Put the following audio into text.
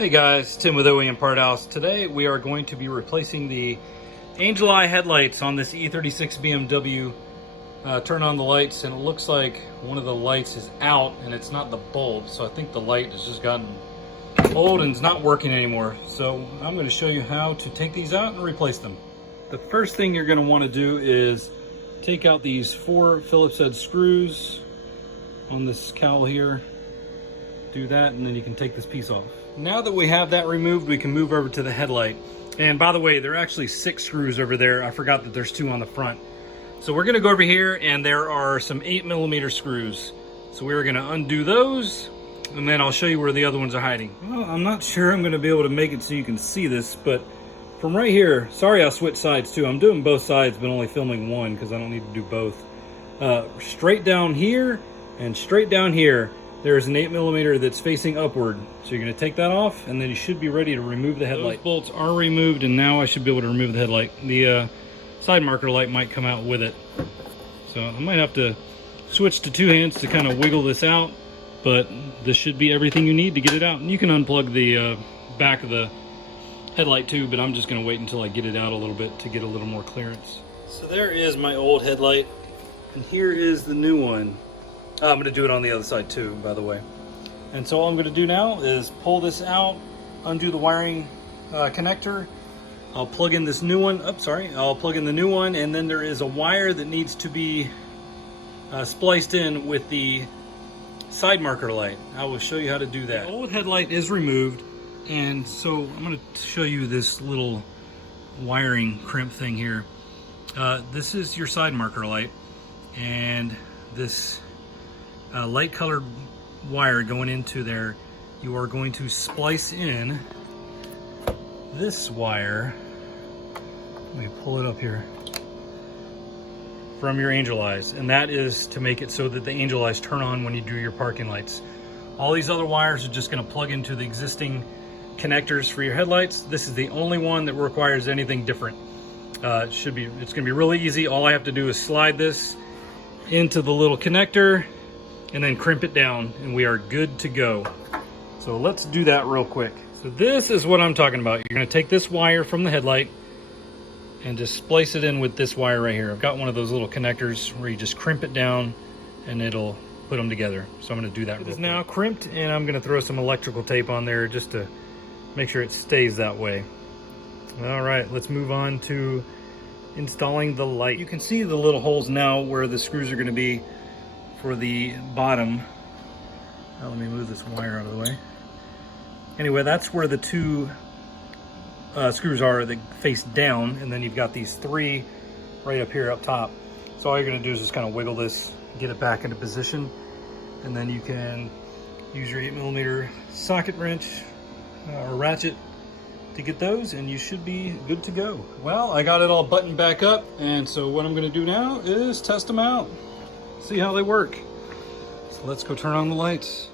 Hey guys, Tim with OEM Part Haus. Today we are going to be replacing the angel eye headlights on this E36 BMW. Turn on the lights and it looks like one of the lights is out and it's not the bulb, so I think the light has just gotten old and it's not working anymore. So I'm going to show you how to take these out and replace them. The first thing you're going to want to do is take out these 4 Phillips head screws on this cowl here. Do that and then you can take this piece off. Now that we have that removed, we can move over to the headlight. And by the way, there are actually 6 screws over there. I forgot that there's 2 on the front. So we're gonna go over here and there are some 8mm screws. So we're gonna undo those and then I'll show you where the other ones are hiding. Well, I'm not sure I'm gonna be able to make it so you can see this, but from right here, sorry I switched sides too. I'm doing both sides, but only filming one because I don't need to do both. Straight down here and straight down here, there's an 8mm that's facing upward. So you're gonna take that off and then you should be ready to remove the headlight. Those bolts are removed and now I should be able to remove the headlight. The side marker light might come out with it. So I might have to switch to 2 hands to kind of wiggle this out, but this should be everything you need to get it out. And you can unplug the back of the headlight too, but I'm just gonna wait until I get it out a little bit to get a little more clearance. So there is my old headlight and here is the new one. I'm going to do it on the other side too, by the way. And so all I'm going to do now is pull this out, undo the wiring connector. I'll plug in this new one. I'll plug in the new one, and then there is a wire that needs to be spliced in with the side marker light. I will show you how to do that. The old headlight is removed, and so I'm going to show you this little wiring crimp thing here. This is your side marker light, and this light colored wire going into there, you are going to splice in this wire. Let me pull it up here, from your angel eyes, and that is to make it so that the angel eyes turn on when you do your parking lights. All these other wires are just going to plug into the existing connectors for your headlights. This is the only one that requires anything different. It's going to be really easy. All I have to do is slide this into the little connector and then crimp it down and we are good to go. So let's do that real quick. So this is what I'm talking about. You're going to take this wire from the headlight and just splice it in with this wire right here. I've got one of those little connectors where you just crimp it down and it'll put them together. So I'm going to do that. It is now crimped and I'm going to throw some electrical tape on there just to make sure it stays that way. All right, let's move on to installing the light. You can see the little holes now where the screws are going to be for the bottom. Now let me move this wire out of the way. Anyway, that's where the 2 screws are that face down, and then you've got these 3 right up here up top. So all you're gonna do is just kind of wiggle this, get it back into position, and then you can use your 8mm socket wrench or ratchet to get those, and you should be good to go. Well, I got it all buttoned back up, and so what I'm gonna do now is test them out. See how they work. So let's go turn on the lights.